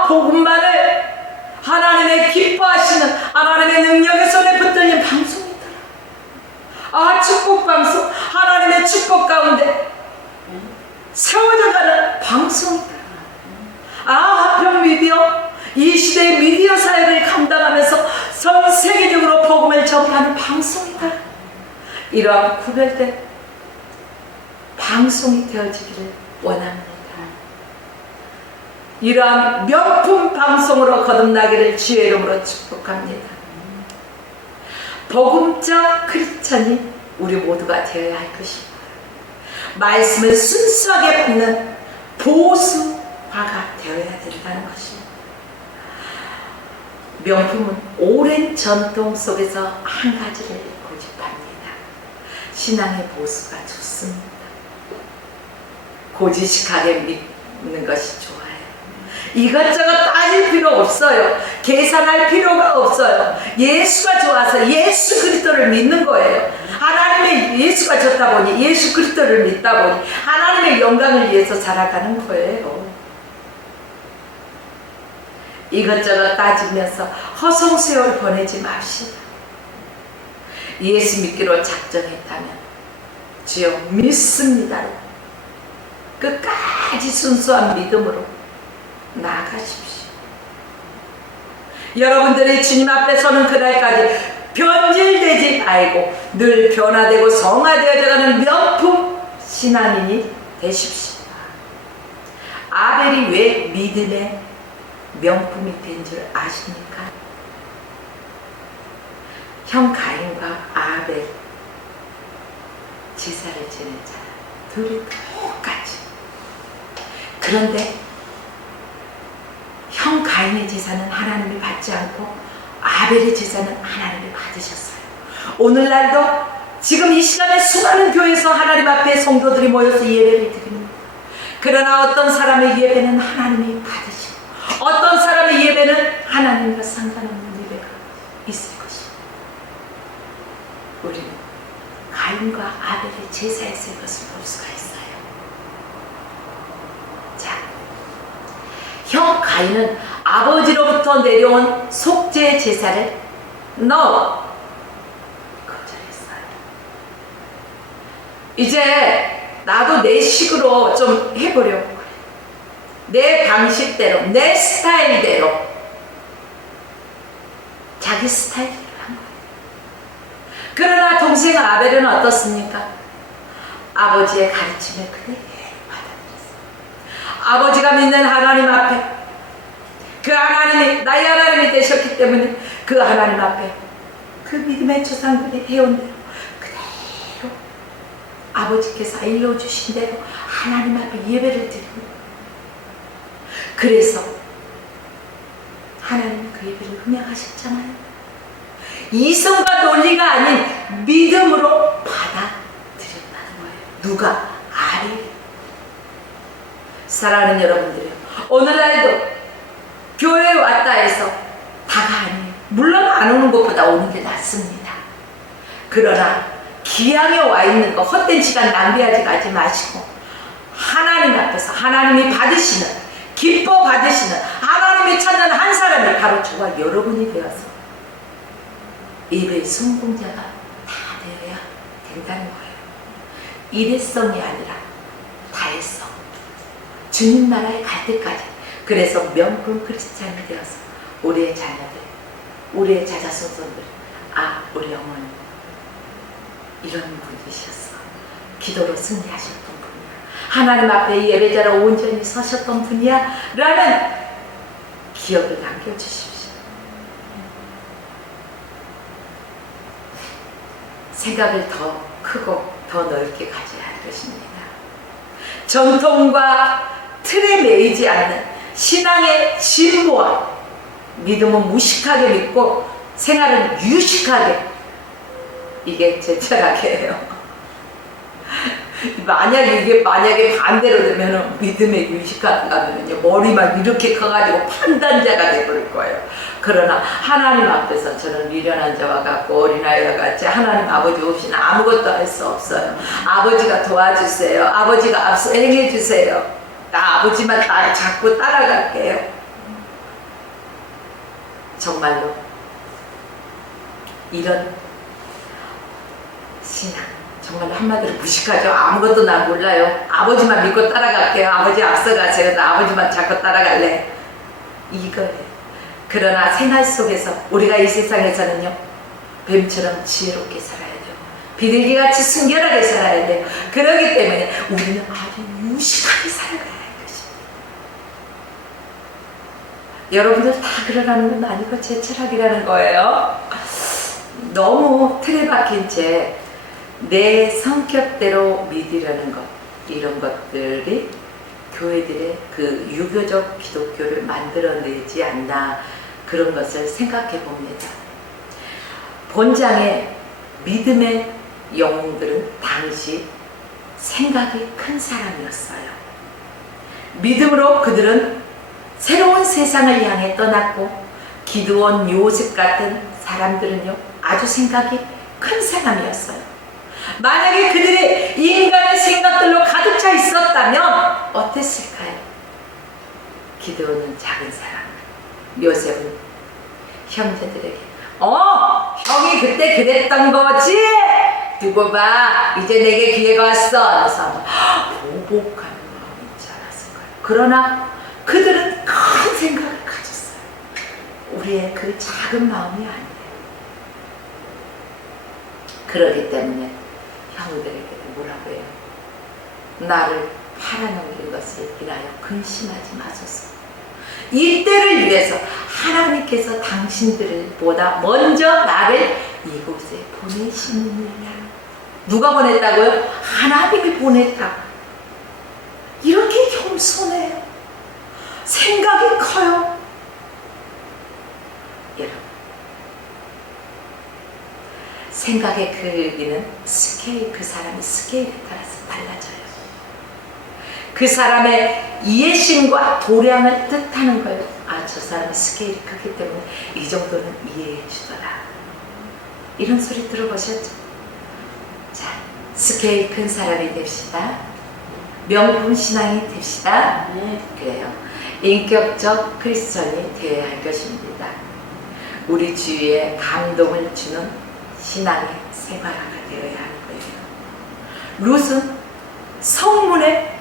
복음만을 하나님의 기뻐하시는 하나님의 능력의 손에 붙들린 방송이 있더라. 축복방송, 하나님의 축복 가운데 세워져가는 방송이 있더라. 화평미디어, 이 시대의 미디어 사역을 감당하면서 전 세계적으로 복음을 전파하는 방송이다. 이러한 구별된 방송이 되어지기를 원합니다. 이러한 명품 방송으로 거듭나기를 주의 이름으로 축복합니다. 복음적 크리스찬이 우리 모두가 되어야 할 것입니다. 말씀을 순수하게 받는 보수화가 되어야 된다는 것입니다. 명품은 오랜 전통 속에서 한 가지를 고집합니다. 신앙의 보수가 좋습니다. 고지식하게 있는 것이 좋아요. 이것저것 따질 필요 없어요. 계산할 필요가 없어요. 예수가 좋아서 예수 그리스도를 믿는 거예요. 하나님의 예수가 좋다 보니 예수 그리스도를 믿다 보니 하나님의 영광을 위해서 살아가는 거예요. 이것저것 따지면서 허송세월 보내지 맙시다. 예수 믿기로 작정했다면 주여 믿습니다로 끝까지 순수한 믿음으로 나아가십시오. 여러분들이 주님 앞에 서는 그날까지 변질되지 말고 늘 변화되고 성화되어져가는 명품 신앙인이 되십시오. 아벨이 왜 믿음의 명품이 된 줄 아십니까? 형 가인과 아벨 제사를 지낸 자 둘이 똑같이. 그런데 형 가인의 제사는 하나님이 받지 않고 아벨의 제사는 하나님이 받으셨어요. 오늘날도 지금 이 시간에 수많은 교회에서 하나님 앞에 성도들이 모여서 예배를 드립니다. 그러나 어떤 사람의 예배는 하나님이 받으시고 어떤 사람의 예배는 하나님과 상관없는 예배가 있을 것입니다. 우리는 가인과 아벨의 제사에서 이것을 볼 수가 있어요. 자, 형 가인은 아버지로부터 내려온 속죄 제사를 거절했어요. 이제 나도 내 식으로 좀 해보려고 그래. 내 방식대로, 내 스타일대로, 자기 스타일대로 한 거예요. 그러나 동생 아벨은 어떻습니까? 아버지의 가르침을 그대로 받아들였어요. 아버지가 믿는 하나님 앞에, 그 하나님이 나의 하나님이 되셨기 때문에 그 하나님 앞에 그 믿음의 조상들이 해온 대로 그대로 아버지께서 알려주신 대로 하나님 앞에 예배를 드립니다. 그래서 하나님은 그 예배를 흥행하셨잖아요. 이성과 논리가 아닌 믿음으로 받아들였다는 거예요. 누가? 아벨이. 사랑하는 여러분들이요, 오늘날도 교회에 왔다 해서 다가 아니에요. 물론 안 오는 것보다 오는 게 낫습니다. 그러나 기양에 와 있는 거 헛된 시간 낭비하지 마시고 하나님 앞에서 하나님이 받으시는, 기뻐 받으시는, 하나님이 찾는 한 사람이 바로 저와 여러분이 되어서 예배의 성공자가 다 되어야 된다는 거예요. 일회성이 아니라 다회성. 주님 나라에 갈 때까지. 그래서 명품 크리스찬이 되어서 우리의 자녀들, 우리의 자자손손들, 우리 어머니 이런 분이셨어. 기도로 승리하셨던 분이야. 하나님 앞에 예배자로 온전히 서셨던 분이야 라는 기억을 남겨주십시오. 생각을 더 크고 더 넓게 가져야 할 것입니다. 전통과 틀에 매이지 않는 신앙의 진보와 믿음은 무식하게 믿고 생활은 유식하게, 이게 제 철학이에요. 만약에 반대로 되면 믿음의 유식하게 가면요 머리만 이렇게 커가지고 판단자가 되버릴 거예요. 그러나 하나님 앞에서 저는 미련한 자와 같고 어린아이와 같이 하나님 아버지 없이는 아무것도 할 수 없어요. 아버지가 도와주세요. 아버지가 앞서 행해주세요. 나 아버지만 자꾸 따라갈게요. 정말로 이런 신앙, 정말로 한마디로 무식하죠. 아무것도 난 몰라요. 아버지만 믿고 따라갈게요. 아버지 앞서가세요. 나 아버지만 자꾸 따라갈래. 이거예요. 그러나 생활 속에서 우리가 이 세상에서는요 뱀처럼 지혜롭게 살아야 돼요. 비둘기같이 순결하게 살아야 돼요. 그렇기 때문에 우리는 아주 유식하게 살아가야 할 것입니다. 여러분들 다 그러라는 건 아니고 제 철학이라는 거예요. 너무 틀에 박힌 채 내 성격대로 믿으려는 것, 이런 것들이 교회들의 그 유교적 기독교를 만들어내지 않나, 그런 것을 생각해 봅니다. 본장의 믿음의 영웅들은 당시 생각이 큰 사람이었어요. 믿음으로 그들은 새로운 세상을 향해 떠났고, 기드온, 요셉 같은 사람들은요 아주 생각이 큰 사람이었어요. 만약에 그들이 인간의 생각들로 가득 차 있었다면 어땠을까요? 기드온은 작은 사람, 요셉은 형제들에게 형이 그때 그랬던 거지? 두고 봐, 이제 내게 기회가 왔어. 그래서 보복하는 마음이 있지 않았을 거예요. 그러나 그들은 큰 생각을 가졌어요. 우리의 그 작은 마음이 아니에요. 그러기 때문에 형들에게도 뭐라고 해요? 나를 팔아넘긴 것을 인하여 근심하지 마소서. 이때를 위해서 하나님께서 당신들을 보다 먼저 나를 이곳에 보내시느냐. 누가 보냈다고요? 하나님이 보냈다고. 이렇게 겸손해요. 생각이 커요. 여러분, 생각의 크기는 그 사람의 스케일에 따라서 달라져요. 그 사람의 이해심과 도량을 뜻하는 거예요. 저 사람의 스케일이 크기 때문에 이 정도는 이해해 주더라. 이런 소리 들어보셨죠? 자, 스케일 큰 사람이 됩시다. 명품 신앙이 됩시다. 그래요. 인격적 크리스천이 되어야 할 것입니다. 우리 주위에 감동을 주는 신앙의 생활화가 되어야 하는 거예요. 룻은 성문에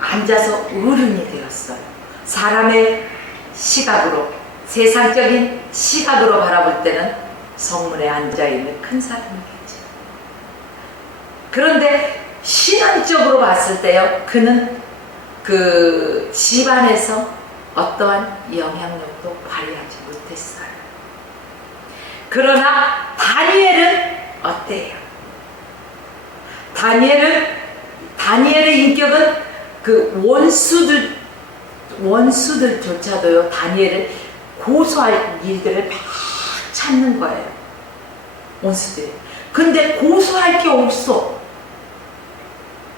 앉아서 어른이 되었어요. 사람의 시각으로, 세상적인 시각으로 바라볼 때는 성문에 앉아있는 큰 사람이겠죠. 그런데 신앙적으로 봤을 때요, 그는 그 집안에서 어떠한 영향력도 발휘하지 못했어요. 그러나 다니엘은 어때요? 다니엘의 인격은 그 원수들조차도요 다니엘을 고소할 일들을 막 찾는 거예요. 원수들이. 근데 고소할 게 없어.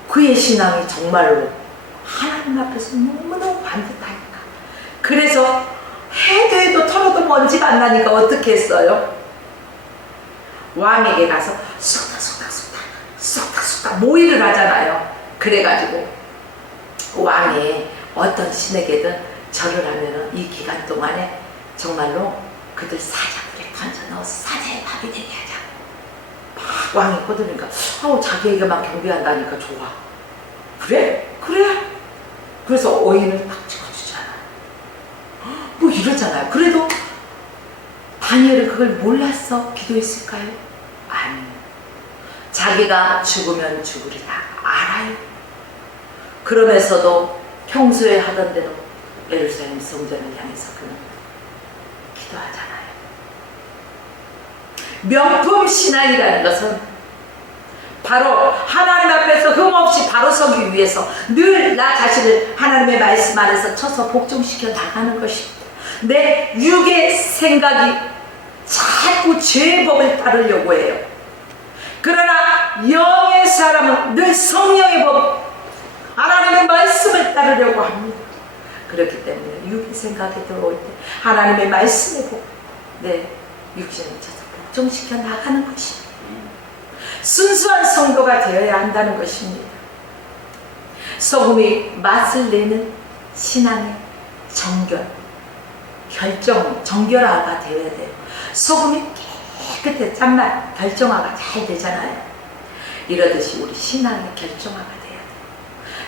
그의 신앙이 정말로 하나님 앞에서 너무너무 반듯하니까. 그래서 해도 털어도 먼지가 안 나니까 어떻게 했어요? 왕에게 가서 쏙닥 모의를 하잖아요. 그래가지고 왕이 어떤 신에게든 절을 하면은 이 기간 동안에 정말로 그들 사자들에 던져 넣어서 사자의 밥이 되게 하자. 막 왕이 꼬드니까 자기에게만 경배한다니까 좋아. 그래? 그래서 어인을 딱 찍어주잖아. 뭐 이러잖아요. 그래도 다니엘은 그걸 몰랐어 기도했을까요? 아니요. 자기가 죽으면 죽으리다 알아요. 그러면서도 평소에 하던 대로 예루살렘 성전을 향해서 그는 기도하잖아요. 명품 신앙이라는 것은 바로 하나님 앞에서 흠없이 바로 서기 위해서 늘 나 자신을 하나님의 말씀 안에서 쳐서 복종시켜 나가는 것입니다. 내 육의 생각이 자꾸 죄의 법을 따르려고 해요. 그러나 영의 사람은 늘 성령의 법, 하나님의 말씀을 따르려고 합니다. 그렇기 때문에 육의 생각이 들어올 때 하나님의 말씀에 내 육신을 쳐서 복종시켜 나가는 것입니다. 순수한 성도가 되어야 한다는 것입니다. 소금이 맛을 내는 신앙의 정결화가 되어야 돼요. 소금이 깨끗해 짠맛 결정화가 잘 되잖아요. 이러듯이 우리 신앙의 결정화가 돼야 돼요.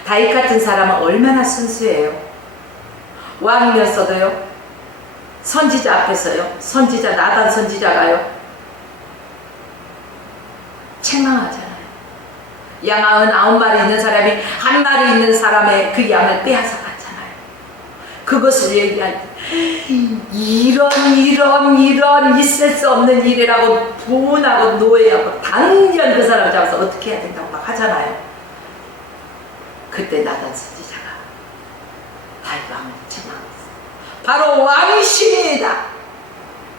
다윗 같은 사람은 얼마나 순수해요. 왕이었어도요, 선지자 앞에서요, 나단 선지자가요 책망하잖아요. 양 99마리 있는 사람이 한 마리 있는 사람의 그 양을 빼앗아 갔잖아요. 그것을 얘기할 때 이런 있을 수 없는 일이라고 분하고 노예하고 당연 그 사람을 잡아서 어떻게 해야 된다고 막 하잖아요. 그때 나단 선지자가 다윗 왕을 책망했어요. 바로 왕이십니다.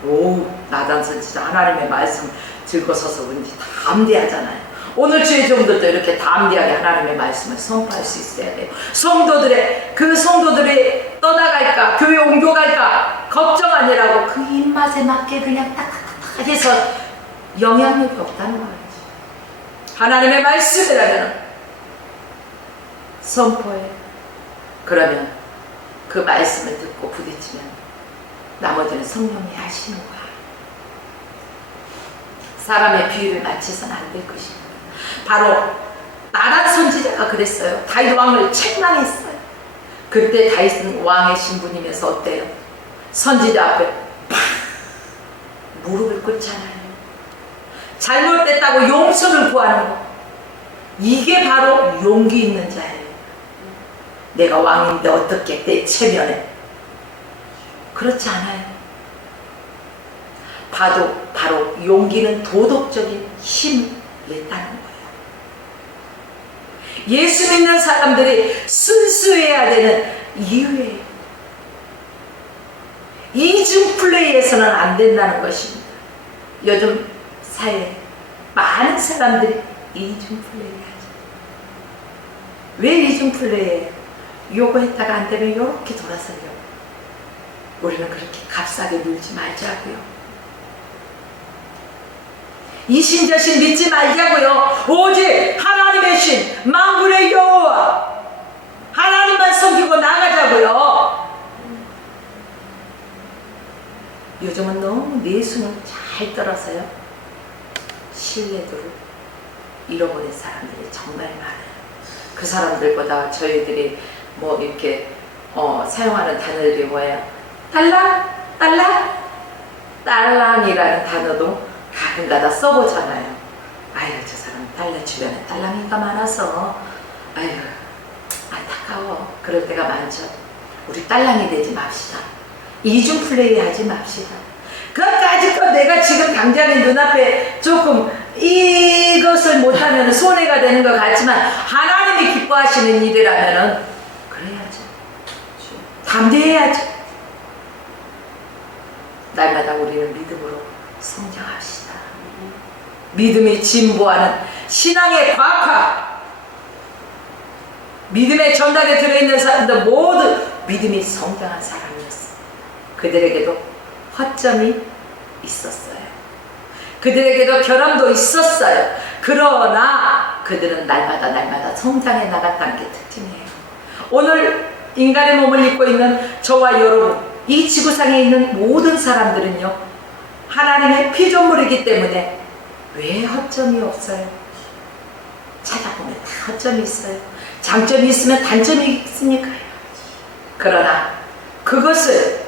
오, 나단 선지자 하나님의 말씀 들고 서서 그런지 담대하잖아요. 오늘 주의 종들도 이렇게 담대하게 하나님의 말씀을 선포할 수 있어야 돼요. 성도들이 떠나갈까, 교회 옮겨갈까 걱정 아니라고 그 입맛에 맞게 그냥 딱딱딱 해서 영향력이 없다는 거예요. 하나님의 말씀이라면 선포해. 그러면 그 말씀을 듣고 부딪히면 나머지는 성령이 하시는 거야. 사람의 비유를 맞춰서는 안 될 것입니다. 바로 나단 선지자가 그랬어요. 다윗 왕을 책망했어요. 그때 다윗은 왕의 신분이면서 어때요? 선지자 앞에 팍 무릎을 꿇잖아요. 잘못됐다고 용서를 구하는 거. 이게 바로 용기 있는 자예요. 내가 왕인데 어떻게 내 체면에. 그렇지 않아요. 바로 용기는 도덕적인 힘을 냈다는 거예요. 예수 믿는 사람들이 순수해야 되는 이유예요. 이중 플레이에서는 안 된다는 것입니다. 요즘 사회에 많은 사람들이 이중 플레이 하죠. 왜 이중 플레이해요? 요거 했다가 안 되면 요렇게 돌아서려고. 우리는 그렇게 값싸게 물지 말자고요. 이신저신 믿지 말자고요. 오직 하나님의 신 만군의 여호와 하나님만 섬기고 나가자고요. 요즘은 너무 내숭을 잘 떨어서요 신뢰도를 잃어버린 사람들이 정말 많아요. 그 사람들보다 저희들이 뭐 이렇게 사용하는 단어들이 뭐예요? 딸랑이라는 단어도 가끔가다 써보잖아요. 아유, 저 사람 딸랑 주변에 딸랑이가 많아서 아유 안타까워. 그럴 때가 많죠. 우리 딸랑이 되지 맙시다. 이중 플레이 하지 맙시다. 그까짓 내가 지금 당장에 눈앞에 조금 이것을 못하면 손해가 되는 것 같지만 하나님이 기뻐하시는 일이라면 그래야죠. 담대해야죠. 날마다 우리는 믿음으로 성장합시다. 믿음이 진보하는 신앙의 과학화. 믿음의 전당에 들어있는 사람들 모두 믿음이 성장한 사람이었습니다. 그들에게도 허점이 있었어요. 그들에게도 결함도 있었어요. 그러나 그들은 날마다 성장해 나갔다는 게 특징이에요. 오늘 인간의 몸을 입고 있는 저와 여러분, 이 지구상에 있는 모든 사람들은요 하나님의 피조물이기 때문에 왜 허점이 없어요? 찾아보면 다 허점이 있어요. 장점이 있으면 단점이 있으니까요. 그러나 그것을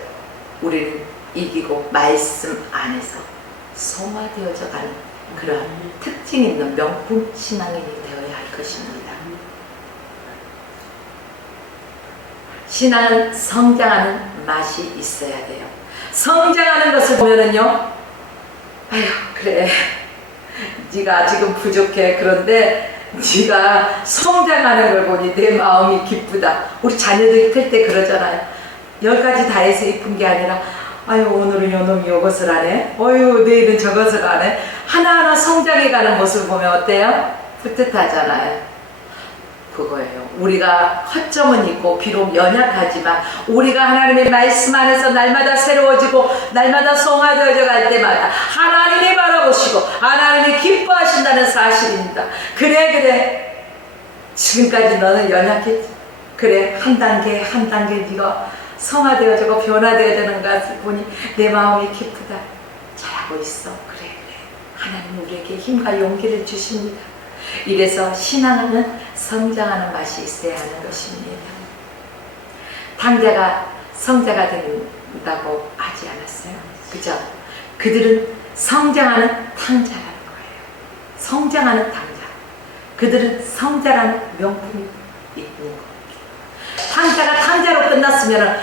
우리는 이기고 말씀 안에서 성화되어져 가는 그런 특징 있는 명품 신앙인이 되어야 할 것입니다. 신앙은 성장하는 맛이 있어야 돼요. 성장하는 것을 보면은요, 아휴 그래 네가 지금 부족해. 그런데 네가 성장하는 걸 보니 내 마음이 기쁘다. 우리 자녀들이 클 때 그러잖아요. 10가지 다 해서 이쁜 게 아니라 아유 오늘은 요놈이 이것을 하네, 어유 내일은 저것을 하네. 하나하나 성장해가는 모습을 보면 어때요? 뿌듯하잖아요. 그거예요. 우리가 허점은 있고 비록 연약하지만 우리가 하나님의 말씀 안에서 날마다 새로워지고 날마다 성화되어져 갈 때마다 하나님이 바라보시고 하나님이 기뻐하신다는 사실입니다. 그래 지금까지 너는 연약했지. 그래 한 단계 한 단계 네가 성화되어지고 변화되어지는 것을 보니 내 마음이 기쁘다. 잘하고 있어. 그래 하나님 우리에게 힘과 용기를 주십니다. 이래서 신앙은 성장하는 맛이 있어야 하는 것입니다. 탕자가 성자가 된다고 하지 않았어요? 그죠? 그들은 성장하는 탕자라는 거예요. 성장하는 탕자. 그들은 성자라는 명품이 있는 거예요. 탕자가 탕자로 끝났으면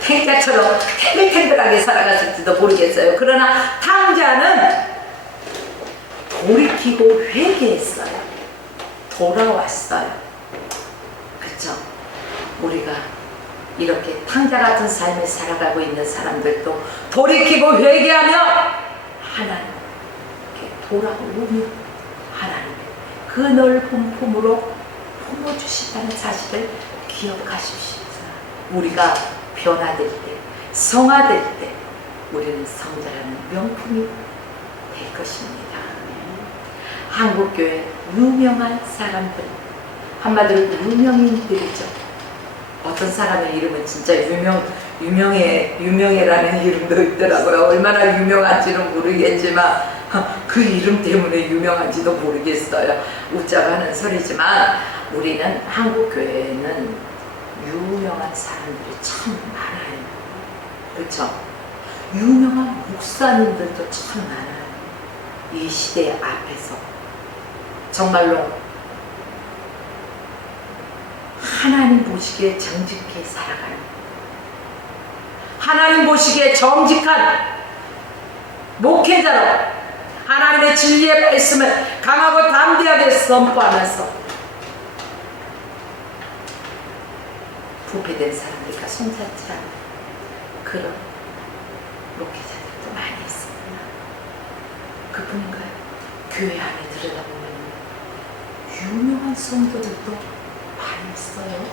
탱자처럼 탱글탱글하게 살아갔을지도 모르겠어요. 그러나 탕자는 돌이키고 회개했어요. 돌아왔어요. 그쵸? 우리가 이렇게 탕자 같은 삶을 살아가고 있는 사람들도 돌이키고 회개하며 하나님께 돌아오면 하나님의 그 넓은 품으로 품어주신다는 사실을 기억하십시오. 우리가 변화될 때, 성화될 때 우리는 성자라는 명품이 될 것입니다. 한국교회 유명한 사람들, 한마디로 유명인들이죠. 어떤 사람의 이름은 진짜 유명해라는 이름도 있더라고요. 얼마나 유명한지는 모르겠지만 그 이름 때문에 유명한지도 모르겠어요. 웃자고 하는 소리지만 우리는 한국교회에는 유명한 사람들이 참 많아요. 그렇죠? 유명한 목사님들도 참 많아요. 이 시대 앞에서 정말로 하나님 보시기에 정직히 살아가는, 하나님 보시기에 정직한 목회자로 하나님의 진리의 말씀을 강하고 담대하게 선포하면서 부패된 사람들과 손잡지 않는 그런 목회자들도 많이 있습니다. 그뿐인가요? 교회 안에 들여다보면 유명한 성도들도 많이 있어요.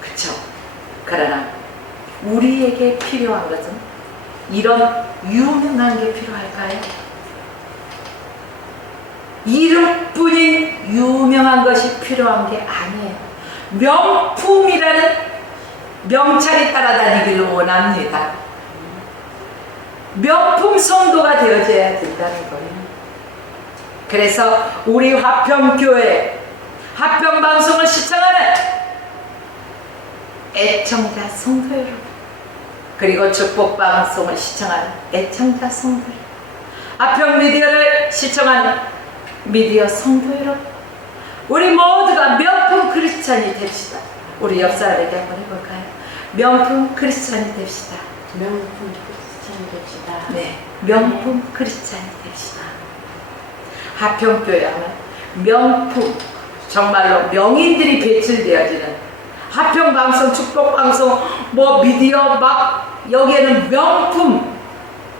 그쵸? 그러나 우리에게 필요한 것은 이런 유명한 게 필요할까요? 이름뿐인 유명한 것이 필요한 게 아니에요. 명품이라는 명찰이 따라다니기를 원합니다. 명품 성도가 되어져야 된다는 거예요. 그래서 우리 화평교회, 화평방송을 시청하는 애청자 성도 여러분, 그리고 축복방송을 시청하는 애청자 성도 여러분, 화평미디어를 시청하는 미디어 성도 여러분, 우리 모두가 명품 크리스찬이 됩시다. 우리 옆 사람에게 한번 해볼까요? 명품 크리스찬이 됩시다. 명품 크리스찬이 됩시다. 네, 명품 크리스찬이 됩시다. 화평교회 하면 명품, 정말로 명인들이 배출되어지는 화평방송, 축복방송, 뭐 미디어 막 여기에는 명품,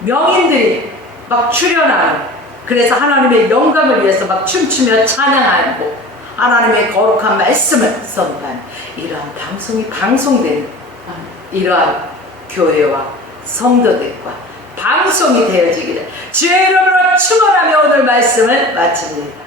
명인들이 막 출연하는, 그래서 하나님의 영광을 위해서 막 춤추며 찬양하고 하나님의 거룩한 말씀을 선포하는 이러한 방송이 방송되는 이러한 교회와 성도들과 방송이 되어지기를 주의 이름으로 축원하며 오늘 말씀을 마칩니다.